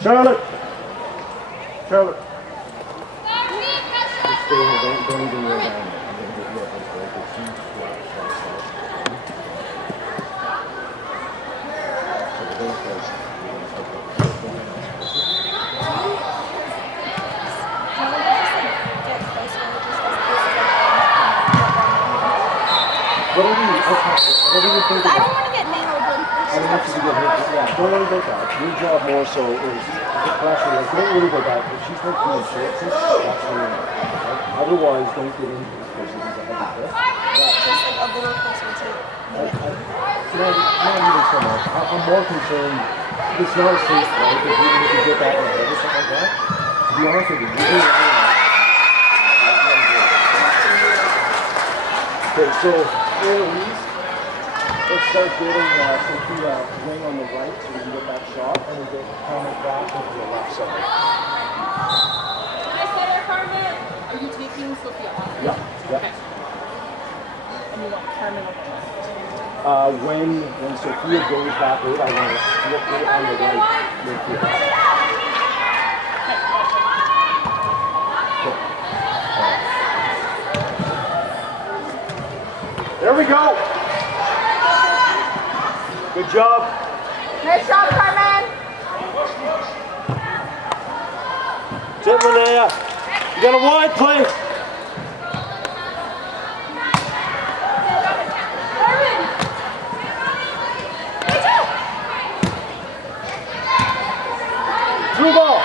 Charlotte. Charlotte. Just stay here. Don't even roll down. I don't want to get nailed. I don't want you to get hit. Yeah, don't worry about that. Your job more so is the pressure. Like, don't worry about that. If she's not doing short push, that's really not. Right? Otherwise, don't get into this person. He's a heavy hit. Just like a little closer to not even so much. I'm more concerned. It's not a safe play because even if you get that in the head or something like that, to be honest with you, you're doing it. Okay, so here at least, let's start getting Sophia wing on the right so we can get that shot and we get Carmen back into the left side. Nice setter, Carmen. Are you taking Sophia off? Yeah, yeah. Okay. And you want Carmen on the left. When Sophia goes back out, I want to flip her on the right midfield. There we go. Good job. Nice job, Carmen. Sit, Linnea. You got a wide play. Through ball.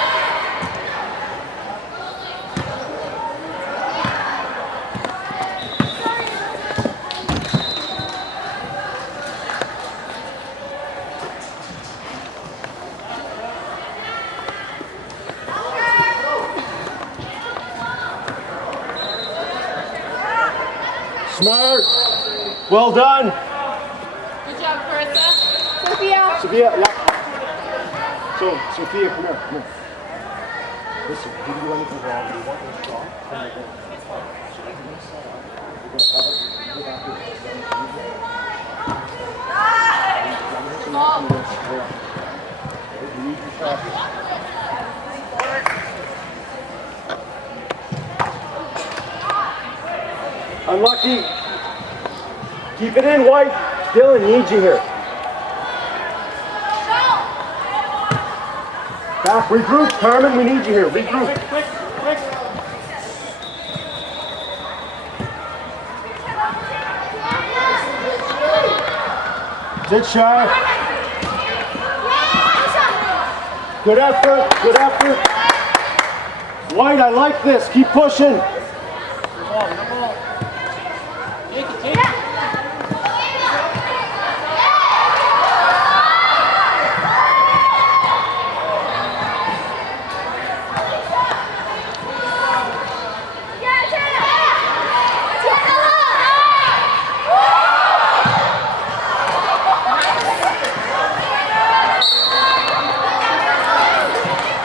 Smart. Well done. Good job, Carissa. Sophia. Sophia, yeah. So, Sophia, come here, come here. Listen, did you do anything wrong? Do you want this shot? Come right there. So you can set up. You're going to have it. You have to. You need your shot. Unlucky. Keep it in, White. Dylan needs you here. Back, regroup, Carmen. We need you here. Regroup. Quick. Sit shy. Good effort. Good effort. White, I like this. Keep pushing. Take it.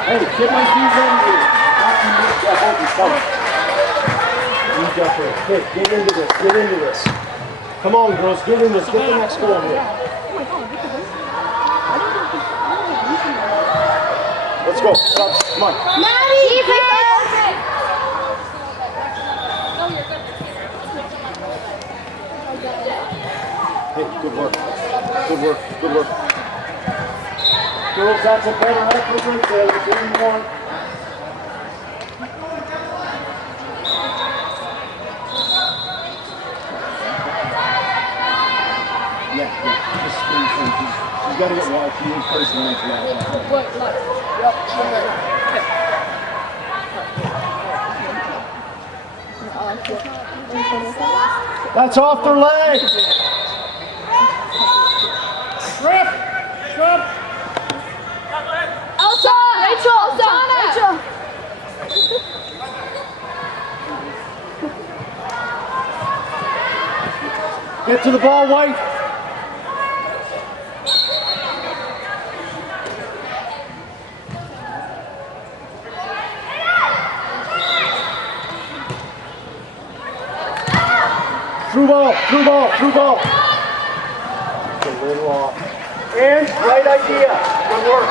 Hey, get my feet ready here. Okay, get into this. Get into this. Come on, girls. Get in this. Get the next goal here. Let's go. Stop. Come on. Maddie, defense. Hey, good work. Good work. Good work. Girls, that's a better effort right there. That's what you want. Yeah. Just she's got to get wide. She is facing into that. That's off their leg. Rachel. Get to the ball, White. Through ball. It's a little off. And right idea. Good work.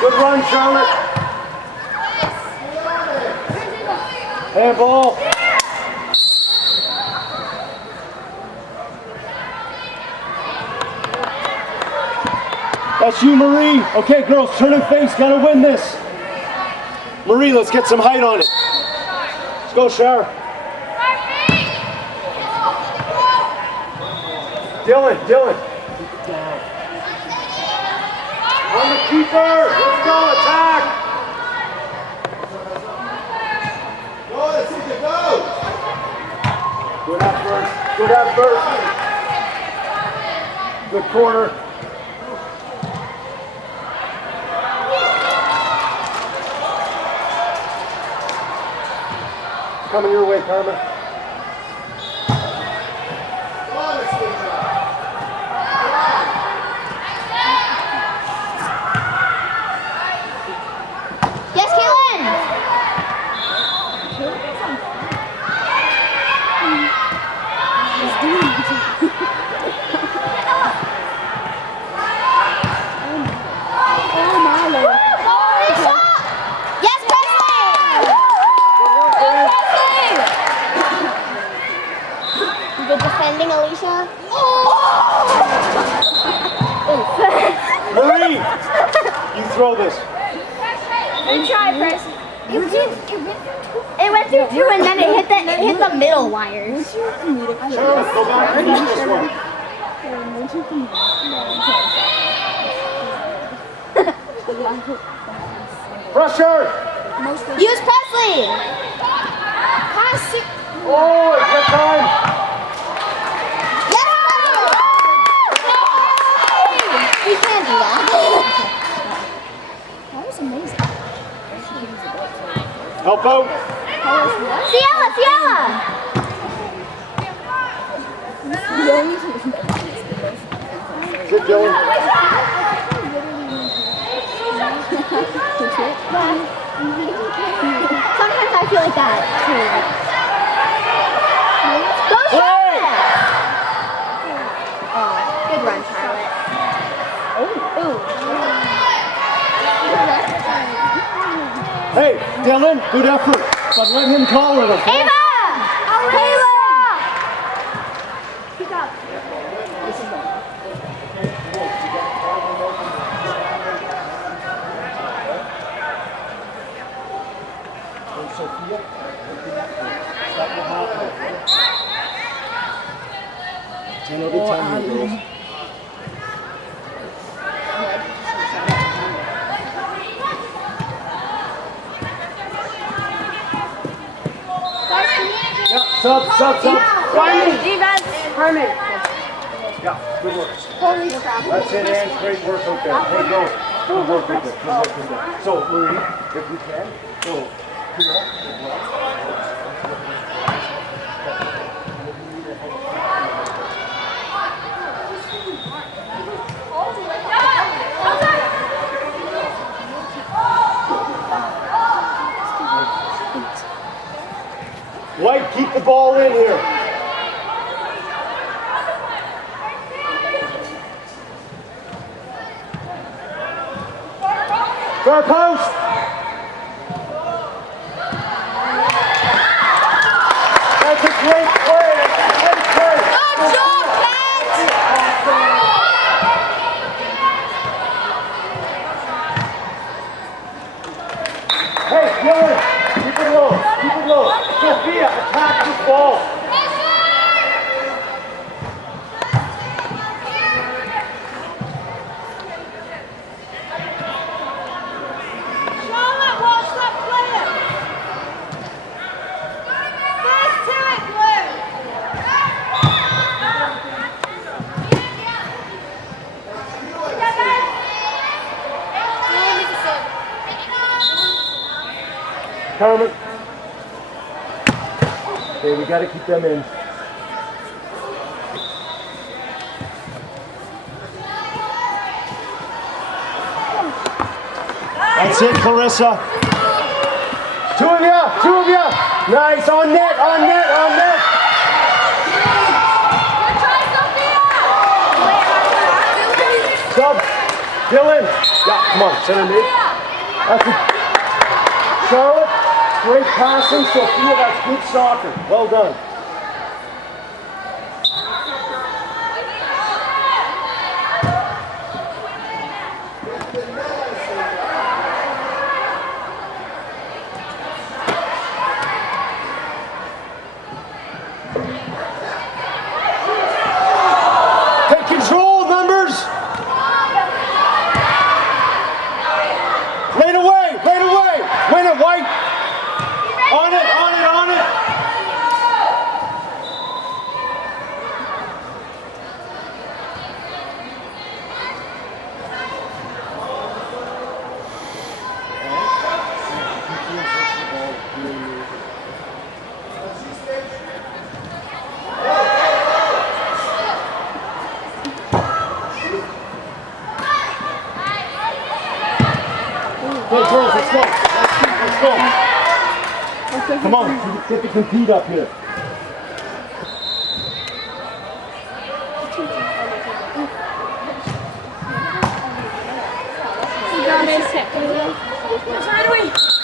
Good run, Charlotte. Handball. That's you, Marie. Okay, girls, turn and face. Gotta win this. Marie, let's get some height on it. Let's go, Char. Dylan. On the keeper. Let's go, attack. Go, Good effort. Good corner. Coming your way, Carmen. Yes, Caitlin. Yes, Presley. Good defending, Alicia. Marie, you throw this. Good try, Presley. It went through two and then it hit the middle wires. Charlotte, go back and finish this one. Pressure! Use Presley. Pass it. Oh, it's good time. Yes, Presley. We can't do that. That was amazing. Help out. Ciela. Sit, Dylan. Sometimes I feel like that too. Go Charlotte! Oh, good run, Charlotte. Hey, Dylan, good effort. But let him call it, okay? Ava! Kayla! Sophia, stop your heart. 10 over 10 here, girls. Yeah, sub. Defense. Herman. Yeah, good work. Holy crap. That's it, Ange. Great work out there. Hey, go. Good work with it. So, Marie, if you can, go. White, keep the ball in here. Far post. That's a great play. Good job, Pat! Hey, Dylan, keep it low. Sophia, attack this ball. Charlotte, watch that player. First to it, Blue. Carmen. Okay, we got to keep them in. That's it, Clarissa. Two of you. Nice, on net. Sub. Dylan. Yeah, come on, center mid. That's it. Charlotte, great passing. Sophia, that's good soccer. Well done. Take control, members. Right away, right away. Win it, White. On it, on it, on it. Okay, girls, let's go. Let's go. Come on, get the compete up here.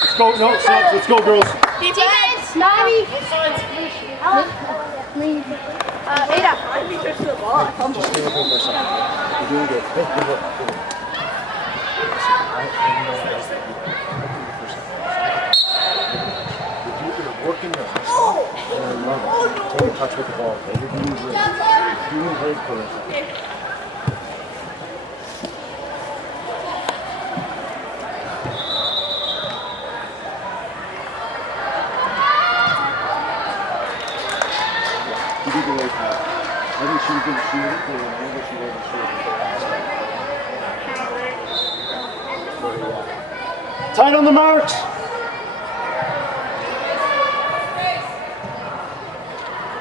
Let's go, no, stop. Let's go, girls. Defense! Mommy! Ada. You're doing good. Hey, good work. Good work. You're working your ass off, and I love it. Take a touch with the ball. You're doing great. You're doing great for yourself. You did the right pass. I think she did it for whenever she wasn't sure before last time. Tight on the marks.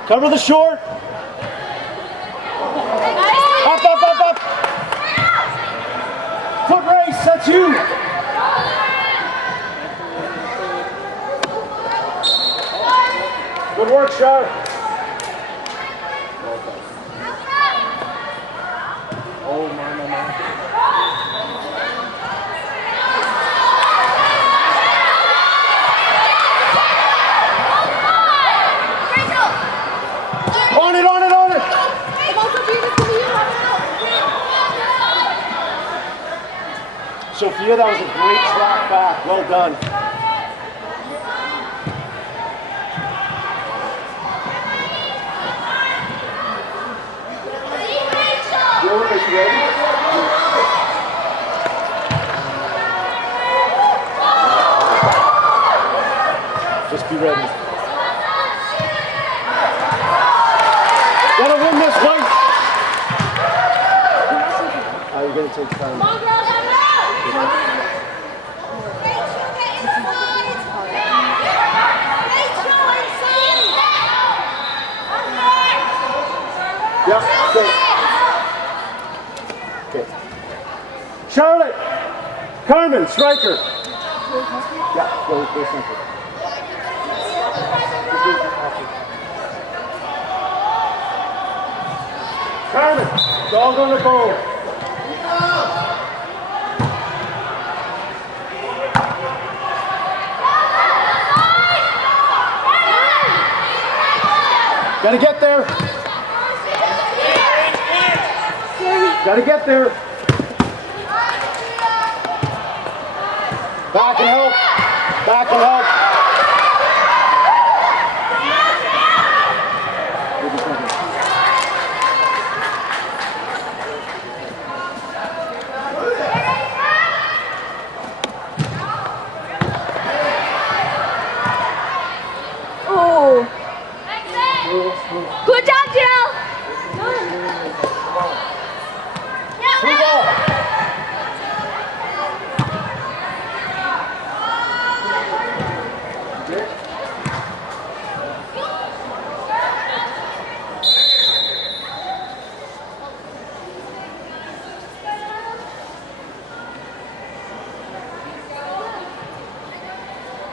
Cover the short. Up, up, up, up. Foot race, that's you. Good work, Shar. Oh, my. On it, on it, on it. Sophia, that was a great slap back. Well done. Are you ready? Just be ready. Gotta win this fight. You're gonna take time. Yeah, okay. Okay. Charlotte, Carmen, striker. Yeah, go center. Carmen, dog on the bone. Gotta get there. Gotta get there. Back and help. Back and help.